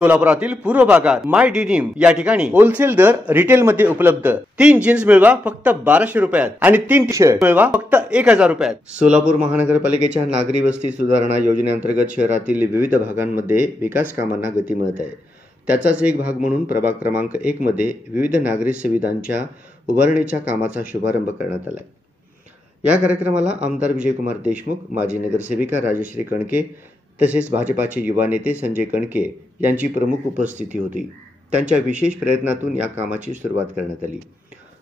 सोलापुरातील पूर्व भागात माय डिनिम या ठिकाणी होलसेल दर रिटेल मध्ये उपलब्ध। 3 जीन्स मिळवा फक्त 1200 रुपयात आणि 3 टी शर्ट मिळवा फक्त 1000 रुपयात। सोलापूर महानगरपालिकेच्या नागरी वस्ती सुधारणा योजनेअंतर्गत शहरातील विविध भागांमध्ये विकास कामांना गती मिळत आहे। त्याचाच एक भाग म्हणून प्रभाग क्रमांक 1 मध्ये विविध नागरी सुविधांच्या उभारणीच्या कामाचा शुभारंभ करण्यात आला। या कार्यक्रमाला आमदार विजयकुमार देशमुख, माजी नगरसेविका राजश्री कणके तसेच भाजपाचे युवा नेते संजय कणके यांची प्रमुख उपस्थिती होती। त्यांच्या विशेष प्रयत्नातून या कामाची सुरुवात करण्यात आली।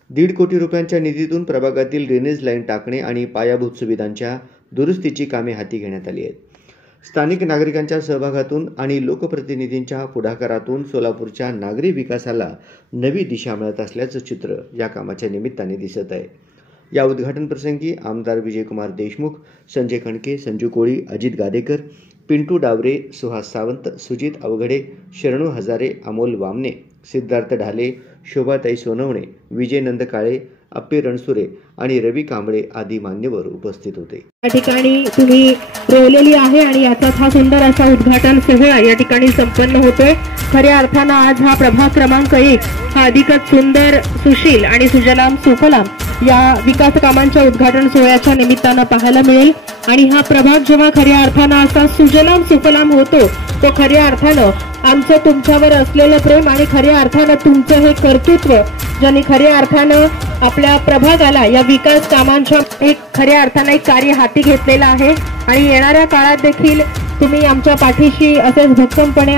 1.5 कोटी रुपयांच्या निधीतून प्रभागातील ड्रेनेज लाईन टाकणे आणि पायाभूत सुविधांच्या दुरुस्तीची कामे हाती घेण्यात आली आहेत। स्थानिक नागरिकांच्या सहभागातून आणि लोकप्रतिनिधींच्या पुढाकारातून सोलापूरच्या नागरी विकासाला नवी दिशा मिळत असल्याचं चित्र या कामाच्या निमित्ताने दिसत आहे। या उद्घाटन प्रसंगी आमदार विजयकुमार देशमुख, संजय कणके, संजू कोळी, अजित गादेकर, पिंटू डावरे, सुहास सावंत, सुजित अवघडे, शरणू हजारे, अमोल वामने, सिद्धार्थ ढाले, शोभाताई सोनवणे, विजय नंद काळे, अप्पे रणसुरे आणि रवी कांबळे आदी मान्यवर उपस्थित होते। या ठिकाणी तुम्ही रोवलेली आहे आणि याचा हा सुंदर असा उद्घाटन सोहळा या ठिकाणी संपन्न होतोय। खऱ्या अर्थानं आज हा प्रभाग क्रमांक 1 हा अधिकच सुंदर, सुशील आणि सुजलाम सुफलाम या विकास कामांच्या उद्घाटन सोहळ्याच्या निमित्तानं पाहायला मिळेल। आणि हा प्रभाग जेव्हा खऱ्या अर्थानं असा सुजलाम सुफलाम होतो तो खऱ्या अर्थानं आमचं तुमच्यावर असलेलं प्रेम आणि खऱ्या अर्थानं तुमचं हे कर्तृत्व ज्यांनी खऱ्या अर्थानं आपल्या प्रभागाला या विकास कामांच्या एक खऱ्या अर्थानं एक कार्य हाती घेतलेलं आहे। आणि येणाऱ्या काळात देखील तुम्ही आमच्या पाठीशी असेच भक्कमपणे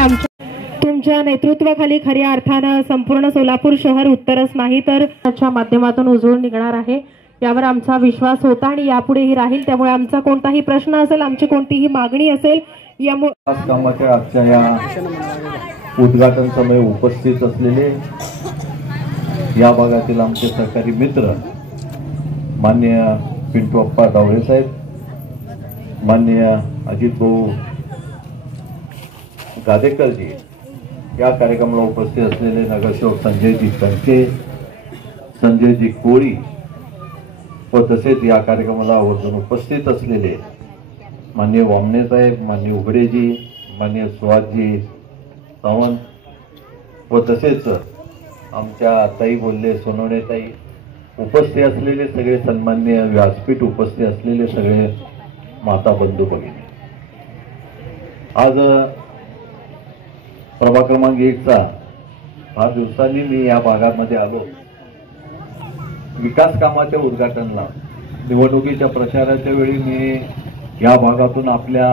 तुमच्या नेतृत्वाखाली खऱ्या अर्थानं संपूर्ण सोलापूर शहर उत्तरच नाही तर त्याच्या माध्यमातून उजळून निघणार आहे यावर आमचा विश्वास होता आणि यापुढेही राहील। त्यामुळे आमचा कोणताही प्रश्न असेल, आमची कोणतीही मागणी असेल, यामुळे कामाच्या आजच्या या उद्घाटन समय उपस्थित असलेले या भागातील आमचे सहकारी मित्र माननीय पिंटू अप्पा डावरे साहेब, माननीय अजित भाऊ गादेकरजी, या कार्यक्रमाला उपस्थित असलेले नगरसेवक संजयजी कणके, संजयजी कोळी व तसेच या कार्यक्रमाला आवर्जून उपस्थित असलेले माननीय वामने साहेब, माननीय उघडेजी, माननीय सुहासजी सावंत व तसेच आमच्या ताई बोलले सोनवणे ताई, उपस्थित असलेले सगळे सन्माननीय व्यासपीठ उपस्थित असलेले सगळे माता बंधू भगिनी, आज प्रभाग क्रमांक 1चा 5 दिवसांनी मी या भागामध्ये आलो। विकास कामाच्या उद्घाटनाला निवडणुकीच्या प्रचाराच्या वेळी मी या भागातून आपल्या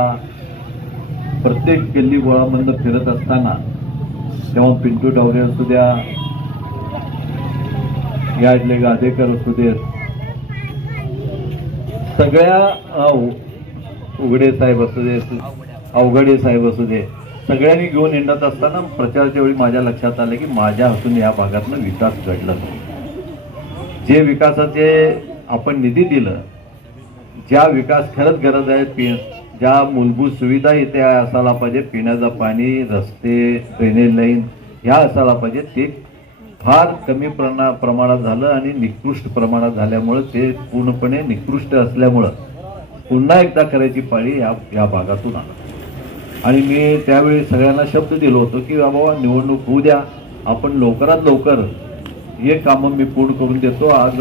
प्रत्येक गल्ली बोळामधून फिरत असताना तेव्हा पिंटू डावरे असू द्या, या इथले गादेकर असू देत, सगळ्या उघडे साहेब असू दे, अवघडे साहेब असू दे, सगळ्यांनी घेऊन हिंडत असताना प्रचाराच्या वेळी माझ्या लक्षात आलं की माझ्या हातून या भागातनं विकास घडला नाही। जे विकासाचे आपण निधी दिलं, ज्या विकास खरंच गरज आहे, ज्या मूलभूत सुविधा इथे असायला पाहिजे, पिण्याचं पाणी, रस्ते, ड्रेनेज लाईन ह्या असायला पाहिजे, ते फार कमी प्रमाणात झालं आणि निकृष्ट प्रमाणात झाल्यामुळं ते पूर्णपणे निकृष्ट असल्यामुळं पुन्हा एकदा करायची पाळी या भागातून आला। आणि मी त्यावेळी सगळ्यांना शब्द दिलो होतो की बाबा निवडणूक होऊ द्या, आपण लवकरात लवकर हे कामं मी पूर्ण करून देतो। आज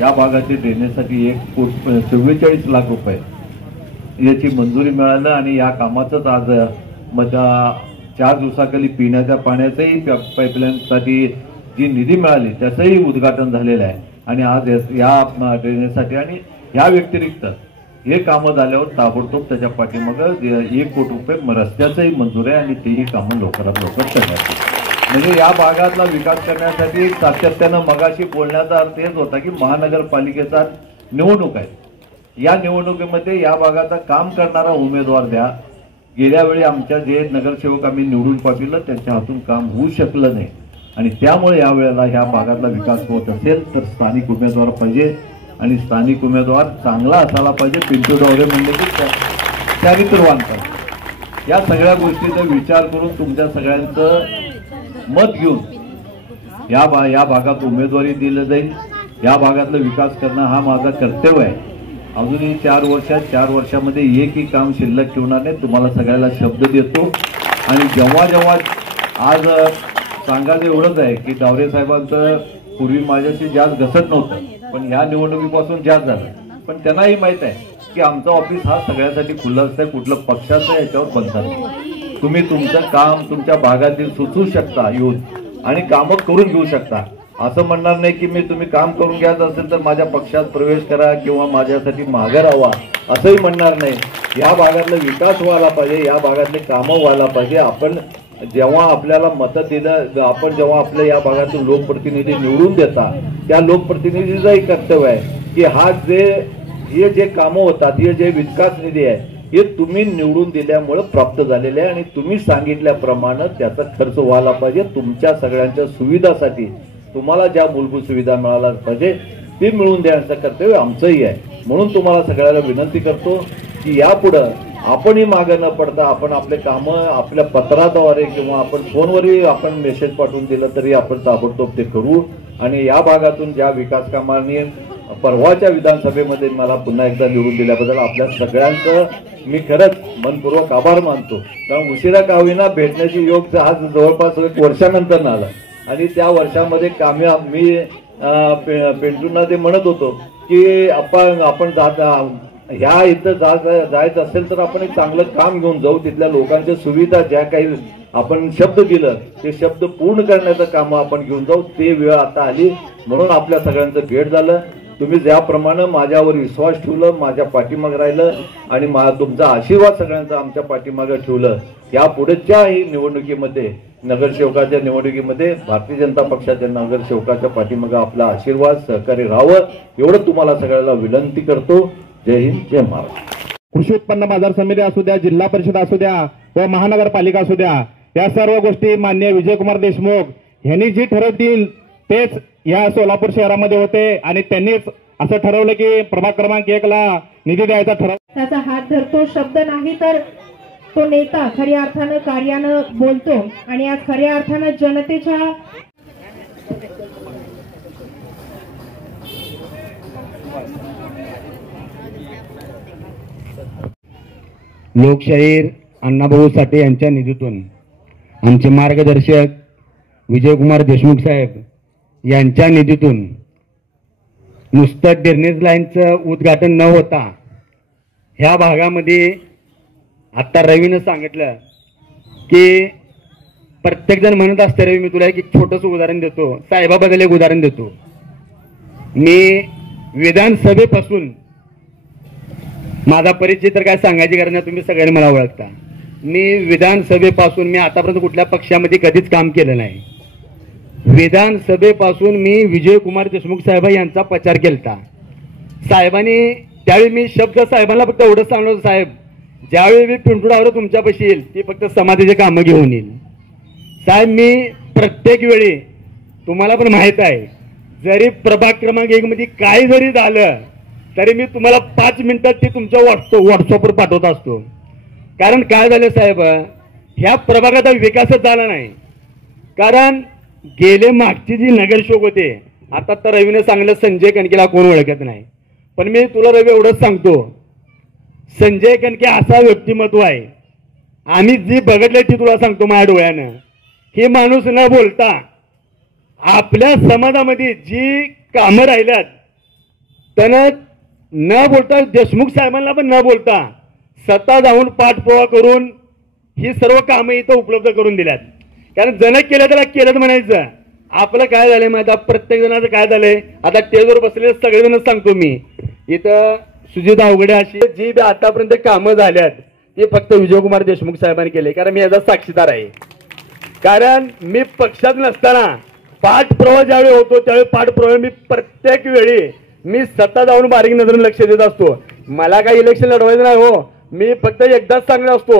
या भागातील ड्रेनेजसाठी 1,44 लाख रुपये याची मंजुरी मिळालं आणि या कामाचंच आज 4 दिवसाखाली पिण्याच्या पाण्याचंही पाईपलाईनसाठी जी निधी मिळाली त्याचंही उद्घाटन झालेलं आहे। आणि आज या ड्रेनेजसाठी आणि या व्यतिरिक्त हे कामं झाल्यावर ताबडतोब त्याच्या पाठीमागं 1 कोटी रुपये रस्त्याचंही मंजूर आहे आणि तेही कामं लवकरात लवकर करण्यात येईल। म्हणजे या भागातला विकास करण्यासाठी सातत्यानं मगाशी बोलण्याचा अर्थ हेच होता की महानगरपालिकेचा निवडणूक आहे, या निवडणुकीमध्ये या भागाचा काम करणारा उमेदवार द्या। गेल्या वेळी आमच्या जे नगरसेवक आम्ही निवडून पाठवलं त्यांच्या हातून काम होऊ शकलं नाही आणि त्यामुळे या वेळेला ह्या भागातला विकास होत असेल तर स्थानिक उमेदवार पाहिजे आणि स्थानिक उमेदवार चांगला असायला पाहिजे। पिंटू डावरे म्हणले की चारित्र्यवान, या सगळ्या गोष्टीचा विचार करून तुमच्या सगळ्यांचं मत घेऊन या भागात उमेदवारी दिली जाईल। या भागातला विकास करणं हा माझा कर्तव्य आहे। अजूनही 4 वर्षामध्ये एकही काम शिल्लक ठेवणार नाही, तुम्हाला सगळ्याला शब्द देतो। आणि जेव्हा आज सांगायचं एवढंच आहे की डावरे साहेबांचं पूर्वी माझ्याशी जास्त घसत नव्हतं, पण ह्या निवडणुकीपासून जास्त झालं. पण त्यांनाही माहित आहे की आमचा ऑफिस हा सगळ्यासाठी खुला असतं, कुठलं पक्षाचं याच्यावर बंधन नाही. तुम्ही तुमचं काम तुमच्या भागातील सुचवू शकता येऊन आणि कामं करून घेऊ शकता. असं म्हणणार नाही की मी तुम्ही काम करून घ्यायचं असेल तर माझ्या पक्षात प्रवेश करा किंवा माझ्यासाठी मागे राहावा असंही म्हणणार नाही. या भागातला विकास व्हायला पाहिजे, या भागातले कामं व्हायला पाहिजे. आपण जेव्हा आपल्याला मतं दिलं, आपण जेव्हा आपल्या या भागातून लोकप्रतिनिधी निवडून देता, त्या लोकप्रतिनिधीचंही कर्तव्य आहे की हे जे कामं होतात, हे जे विकास निधी आहे हे तुम्ही निवडून दिल्यामुळे प्राप्त झालेले आहे आणि तुम्ही सांगितल्याप्रमाणे त्याचा खर्च व्हायला पाहिजे. तुमच्या सगळ्यांच्या सुविधासाठी तुम्हाला ज्या मूलभूत सुविधा मिळायला पाहिजे ती मिळवून द्यायचं कर्तव्य आमचंही आहे. म्हणून तुम्हाला सगळ्याला विनंती करतो की यापुढं आपणही मागे न पडता आपण आपले कामं आपल्या पत्राद्वारे किंवा आपण फोनवरही आपण मेसेज पाठवून दिलं तरी आपण ताबडतोब ते करू. आणि या भागातून ज्या विकास कामांनी परवाच्या विधानसभेमध्ये मला पुन्हा एकदा निवडून दिल्याबद्दल आपल्या सगळ्यांचं मी खरंच मनपूर्वक आभार मानतो. कारण उशिरा का होईना भेटण्याची योग आज जवळपास 1 वर्षानंतर आला आणि त्या वर्षामध्ये मी पेंटूंना ते म्हणत होतो की आपण ह्या इथं जायचं असेल तर आपण एक चांगलं काम घेऊन जाऊ, तिथल्या लोकांच्या सुविधा ज्या काही आपण शब्द दिलं ते शब्द पूर्ण करण्याचं काम आपण घेऊन जाऊ. ते वेळ आता आली म्हणून आपल्या सगळ्यांचं भेट झालं. तुम्ही ज्याप्रमाणे माझ्यावर विश्वास ठेवलं, माझ्या पाठीमागे राहिलं आणि तुमचा आशीर्वाद सगळ्यांचा आमच्या पाठीमागे ठेवलं. या पुढच्याही निवडणुकीमध्ये नगरसेवकाच्या निवडणुकीमध्ये भारतीय जनता पक्षाच्या नगरसेवकाच्या पाठीमागे आपला आशीर्वाद सहकार्य राहावं एवढं तुम्हाला सगळ्याला विनंती करतो. जय हिंद, जय महाराष्ट्र. कृषी उत्पन्न बाजार समिती असू द्या, जिल्हा परिषद असू द्या व महानगरपालिका असू द्या, या सर्व गोष्टी माननीय विजयकुमार देशमुख यांनी जी ठरवतील तेच या सोलापूर शहरामध्ये होते आणि त्यांनीच असं ठरवलं की प्रभाग क्रमांक 1 ला निधी द्यायचा ठरव. त्याचा हात धरतो शब्द नाही तर तो नेता खऱ्या अर्थानं कार्यानं बोलतो आणि आज खऱ्या अर्थानं जनतेच्या लोकशाहीर अण्णाभाऊ साठे यांच्या निधीतून आमचे मार्गदर्शक विजयकुमार देशमुख साहेब यांच्या निधीतून नुसतं ड्रेनेज लाईनचं उद्घाटन न होता ह्या भागामध्ये आत्ता रवीनं सांगितलं की प्रत्येकजण म्हणत असते, रवी मी तुला एक छोटंसं उदाहरण देतो, साहेबाबद्दल एक उदाहरण देतो. मी विधानसभेपासून माझा परिचय तर काय सांगायची गरज नाही, तुम्ही सगळ्यांनी मला ओळखता. मी विधानसभेपासून मी आतापर्यंत कुठल्या पक्षामध्ये कधीच काम केलं नाही. विधानसभेपासून मी विजयकुमार देशमुख साहेब यांचा प्रचार केलता. साहेबांनी त्यावेळी मी शब्द साहेबांना फक्त एवढंच सांगलो होतं, साहेब ज्यावेळी मी पिंटुडावर तुमच्यापाशी येईल ती फक्त समाजाचे कामं घेऊन येईल. साहेब मी प्रत्येक वेळी तुम्हाला पण माहित आहे, जरी प्रभाग क्रमांक 1 मध्ये काय जरी झालं तरी मी तुम्हाला 5 मिनिटात ती तुमच्या व्हॉट्सअपवर पाठवत असतो. कारण काय झालं साहेब, ह्या प्रभागाचा विकासच झाला नाही. कारण गेले मागची जी नगरसेवक होते, आता तर रवीने सांगलं संजय कणकेला कोण ओळखत नाही, पण मी तुला रवी एवढंच सांगतो, संजय कणके असा व्यक्तिमत्व आहे, आम्ही जी बघितलंय ती तुला सांगतो माझ्या डोळ्यानं. हे माणूस न बोलता आपल्या समाजामध्ये जी कामं राहिल्यात त्यानं न बोलता, देशमुख साहेबांना पण न बोलता स्वतः जाऊन पाठपुरावा करून ही सर्व कामं इथं उपलब्ध करून दिल्यात. कारण जण केलं त्याला केलं म्हणायचं. आपलं काय झालंय मग आता प्रत्येक जणांचं काय झालंय, आता टेजवर बसलेले सगळेजण सांगतो मी, इथं सुजित अवघडे अशी जी आतापर्यंत कामं झाल्यात ती फक्त विजयकुमार देशमुख साहेबांनी केले. कारण मी याचा साक्षीदार आहे. कारण मी पक्षात नसताना पाठपुरावा ज्यावेळी होतो त्यावेळी पाठपुरावा मी प्रत्येक वेळी मी स्वतः जाऊन बारीक नजरेने लक्ष देत असतो. मला काही इलेक्शन लढवायचं नाही हो, मी फक्त एकदाच सांगत असतो,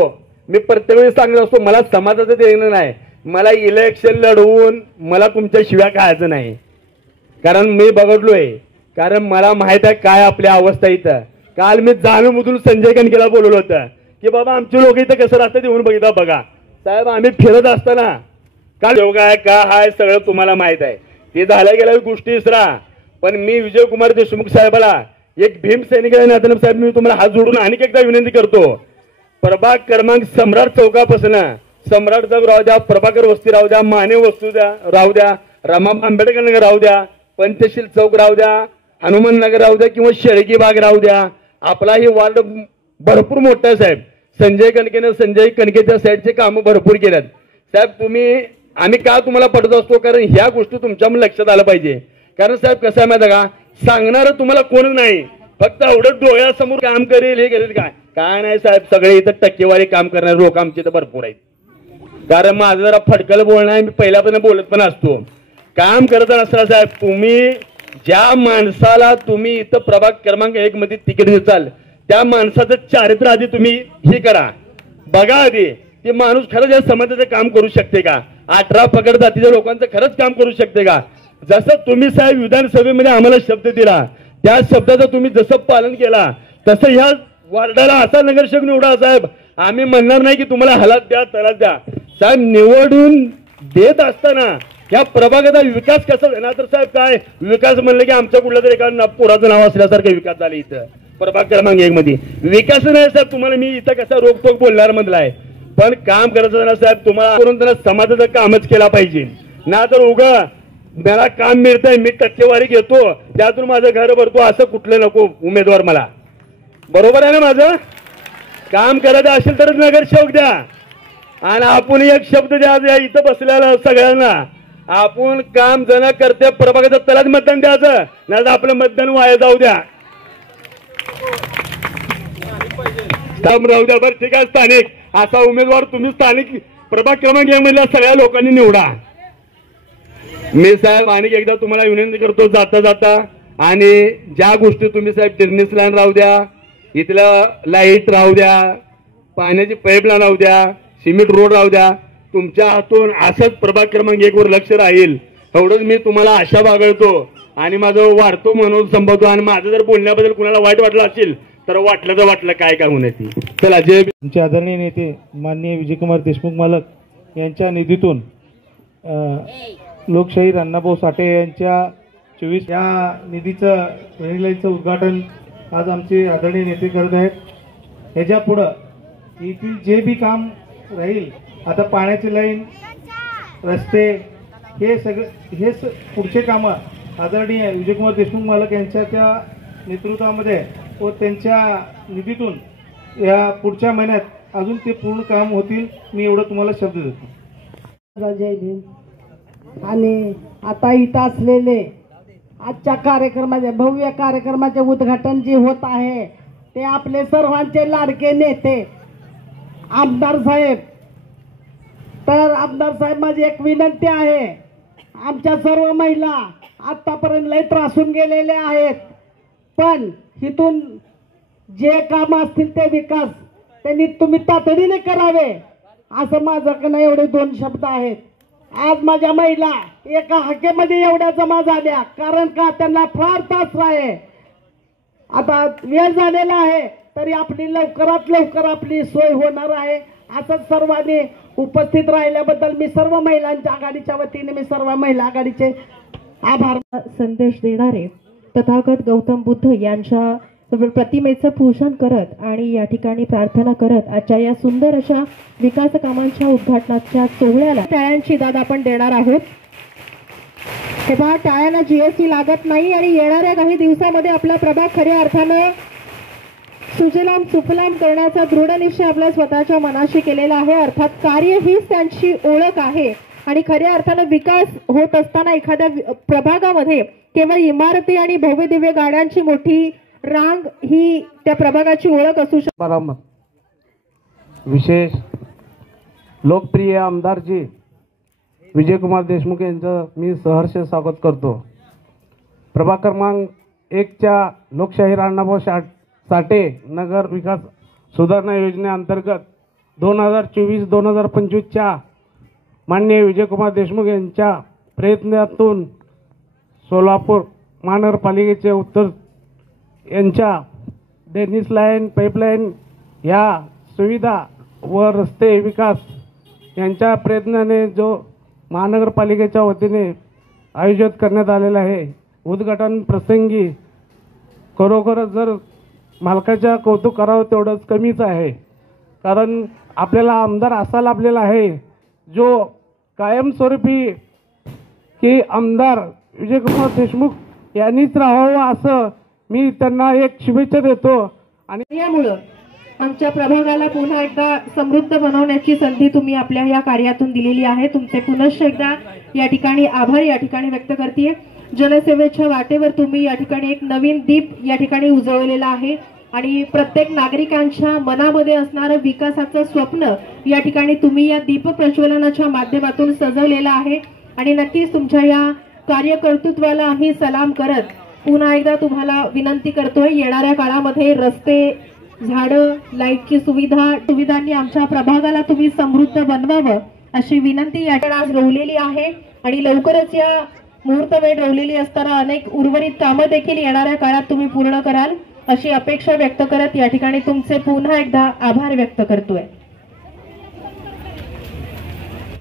मी प्रत्येक वेळी सांगत असतो, मला समाजाचं देणं नाही, मला इलेक्शन लढवून मला तुमच्या शिव्या खायचं नाही. कारण मी बघडलोय, कारण मला माहित आहे काय आपल्या अवस्था इथं. काल मी जाणूनमधून संजय कणकेला बोलवलं होतं की बाबा आमचे लोक इथं कसं राहतात येऊन बघितलं बघा. साहेब आम्ही फिरत असताना काल योग आहे का हाय सगळं तुम्हाला माहित आहे, ते झाल्या गेल्या गोष्टी विसरा. पण मी विजयकुमार देशमुख साहेबाला एक भीम सैनिक नात्याने साहेब मी तुम्हाला हात जोडून अनेक एकदा विनंती करतो, प्रभाग क्रमांक सम्राट चौकापासून सम्राट चौक राहू द्या, प्रभाकर वस्ती राहू द्या, माने वस्तू राहू द्या, रमा आंबेडकर नगर राहू द्या, पंचशील चौक राहू द्या, हनुमान नगर राहू द्या किंवा शेळकी बाग राहू द्या, आपला ही वार्ड भरपूर मोठा आहे साहेब. संजय कणकेच्या साईडचे कामं भरपूर केल्यात साहेब. आम्ही का तुम्हाला पटत असतो, कारण ह्या गोष्टी तुमच्या लक्षात आलं पाहिजे. कारण साहेब कसं आहे माहिती का, सांगणारं तुम्हाला कोणच नाही, फक्त एवढं डोळ्यासमोर काम करेल हे करेल काय नाही साहेब. सगळे इथं टक्केवारी काम करणारे लोक आमचे इथं भरपूर आहेत. कारण माझं जरा फटकल बोलणं आहे, मी पहिल्यापासून बोलत पण असतो. काम करत नसताना साहेब, तुम्ही ज्या माणसाला तुम्ही इथं प्रभाग क्रमांक 1 मध्ये तिकीट देताल त्या माणसाचं चारित्र्य आधी तुम्ही हे करा, बघा आधी ते माणूस खरंच या समाजाचं काम करू शकते का, 18 पगड जातीच्या लोकांचं खरंच काम करू शकते का. जसं तुम्ही साहेब विधानसभेमध्ये आम्हाला शब्द दिला, त्या शब्दाचं तुम्ही जसं पालन केला तसं ह्या वार्डाला असा नगरसेवक निवडा साहेब. आम्ही म्हणणार नाही की तुम्हाला हलात द्या तलात द्या साहेब. निवडून देत असताना या प्रभागाचा विकास कसा झाला तर साहेब, काय विकास म्हणलं की आमच्या कुठल्या तरी एका पोराचं नाव असल्यासारखं विकास झाले इथं प्रभाग क्रमांक 1 मध्ये. विकास नाही साहेब, तुम्हाला मी इथं कसा रोकटोक बोलणार मधलाय, पण काम करायचं ना साहेब तुम्हाला करून त्यांना समाजाचं कामच केला पाहिजे ना. तर उगा मला काम मिळतंय, मी टक्केवारी घेतो, त्यातून माझं घर भरतो असं कुठलं नको उमेदवार मला. बरोबर आहे ना, माझं काम करायचं असेल तरच नगरसेवक द्या. आणि आपण एक शब्द द्या इथं बसलेला सगळ्यांना, आपण काम जण करते प्रभागाचं त्यालाच मतदान द्यायचं, नाही तर आपलं मतदान वाया जाऊ द्या. काम राहू द्या. बरं ठीक आहे, स्थानिक असा उमेदवार तुम्ही स्थानिक प्रभाग क्रमांक 1 मधल्या सगळ्या लोकांनी निवडा. मी साहेब आणि एकदा तुम्हाला विनंती करतो जाता जाता, आणि ज्या गोष्टी तुम्ही साहेब टिर्निस लाईन राहू द्या, इथलं लाईट राहू द्या, पाण्याची पाईपलाईन राहू द्या, सिमेंट रोड राहू द्या, तुमच्या हातून असंच प्रभाग क्रमांक 1 वर लक्ष राहील एवढंच मी तुम्हाला आशा बाळगतो आणि माझं वाढतो म्हणून संभवतो. आणि माझं जर बोलण्याबद्दल कुणाला वाईट वाटलं असेल तर वाटलं तर वाटलं, काय का होण्याची. चला जय. आमचे आदरणीय नेते माननीय विजयकुमार देशमुख मालक यांच्या निधीतून लोकशाही अण्णाभाऊ साठे यांच्या 24 या निधीचं लाईनचं उद्घाटन आज आमचे आदरणीय नेते करत आहेत. ह्याच्या पुढं येथील जे बी काम राहील, आता पाण्याची लाईन, रस्ते, हे पुढचे कामं आदरणीय विजयकुमार देशमुख मालक यांच्या त्या नेतृत्वामध्ये व त्यांच्या निधीतून या पुढच्या महिन्यात अजून ते पूर्ण काम होतील. मी एवढं तुम्हाला शब्द देतो. जय भीम. आणि आता इथं असलेले आजच्या कार्यक्रमाचे भव्य कार्यक्रमाचे उद्घाटन जे होत आहे ते आपले सर्वांचे लाडके नेते आमदार साहेब. तर आमदार साहेब, माझी एक विनंती आहे, आमच्या सर्व महिला आतापर्यंत लय त्रासून गेलेल्या आहेत, पण इथून जे काम असतील ते विकास त्यांनी तुम्ही तातडीने करावे असं माझ्याकडनं एवढे 2 शब्द आहेत. आज माझ्या महिला एका हाकेमध्ये एवढ्या जमा झाल्या, कारण का त्यांना फार त्रास आहे. आता वेळ झालेला आहे तरी आपली लवकरात लवकर आपली सोय होणार आहे. असंच सर्वांनी उपस्थित राहिल्याबद्दल मी सर्व महिलांच्या आघाडीच्या वतीने मी सर्व महिला आघाडीचे आभार. संदेश देणारे तथागत गौतम बुद्ध यांच्या प्रतिमेचं पूजन करत आणि या ठिकाणी प्रार्थना करत आजच्या या सुंदर अशा विकास कामांच्या उद्घाटनाच्या सोहळ्याला टाळ्यांची दाद आपण देणार आहोत. हे पहा, टाळ्यांना GST लागत नाही आणि येणाऱ्या काही दिवसामध्ये आपला प्रभाग खऱ्या अर्थानं सुजलाम सुफलाम करण्याचा दृढनिश्चय आपल्या स्वतःच्या मनाशी केलेला आहे. अर्थात कार्य हीच त्यांची ओळख आहे आणि खऱ्या अर्थानं विकास होत असताना एखाद्या प्रभागामध्ये केवळ इमारती आणि भव्य दिव्य गाड्यांची मोठी रांग ही त्या प्रभागाची ओळख असू शकते. विशेष लोकप्रिय आमदारजी विजयकुमार देशमुख यांचं मी सहर्ष स्वागत करतो. प्रभाग क्रमांक 1च्या लोकशाहीर अण्णाभाऊ साठे नगर विकास सुधारणा योजनेअंतर्गत 2024-2025च्या माननीय विजयकुमार देशमुख यांच्या प्रयत्नातून सोलापूर महानगरपालिकेचे उत्तर यांच्या ड्रेनेज लाईन, पाईपलाईन या सुविधा व रस्ते विकास यांच्या प्रयत्नाने जो महानगरपालिकेच्या वतीने आयोजित करण्यात आलेला आहे, उद्घाटन प्रसंगी खरोखरच जर मालकाच्या कौतुक करावं तेवढंच कमीच आहे. कारण आपल्याला आमदार असा लाभलेला आहे जो कायमस्वरूपी की आमदार विजयकुमार देशमुख यांनीच राहावं असं मी त्यांना एक शुभेच्छा देतो. आणि यामुळं आमच्या प्रभागाला पुन्हा एकदा समृद्ध बनवण्याची संधी तुम्ही आपल्या या कार्यातून दिलेली आहे. तुमचे पुनश्च एकदा या ठिकाणी आभार या ठिकाणी व्यक्त करते. जनसेवेच्या वाटेवर तुम्ही या ठिकाणी एक नवीन दीप या ठिकाणी उजळलेला आहे आणि प्रत्येक नागरिकांच्या मनामध्ये असणारं विकासाचं स्वप्न या ठिकाणी तुम्ही या दीप प्रज्वलनाच्या माध्यमातून सजवलेलं आहे. आणि नक्कीच तुमच्या या कार्यकर्तृत्वाला आम्ही सलाम करत पुन्हा एकदा तुम्हाला विनंती करतोय, येणाऱ्या काळामध्ये रस्ते, झाडं, लाईटची सुविधांनी आमच्या प्रभागाला तुम्ही समृद्ध बनवावं अशी विनंती या ठिकाणी आज रोवलेली आहे. आणि लवकरच या मुहूर्त वेळ रोवलेली असताना अनेक उर्वरित कामं देखील येणाऱ्या काळात तुम्ही पूर्ण कराल अशी अपेक्षा व्यक्त करत या ठिकाणी तुमचे पुन्हा एकदा आभार व्यक्त करतोय.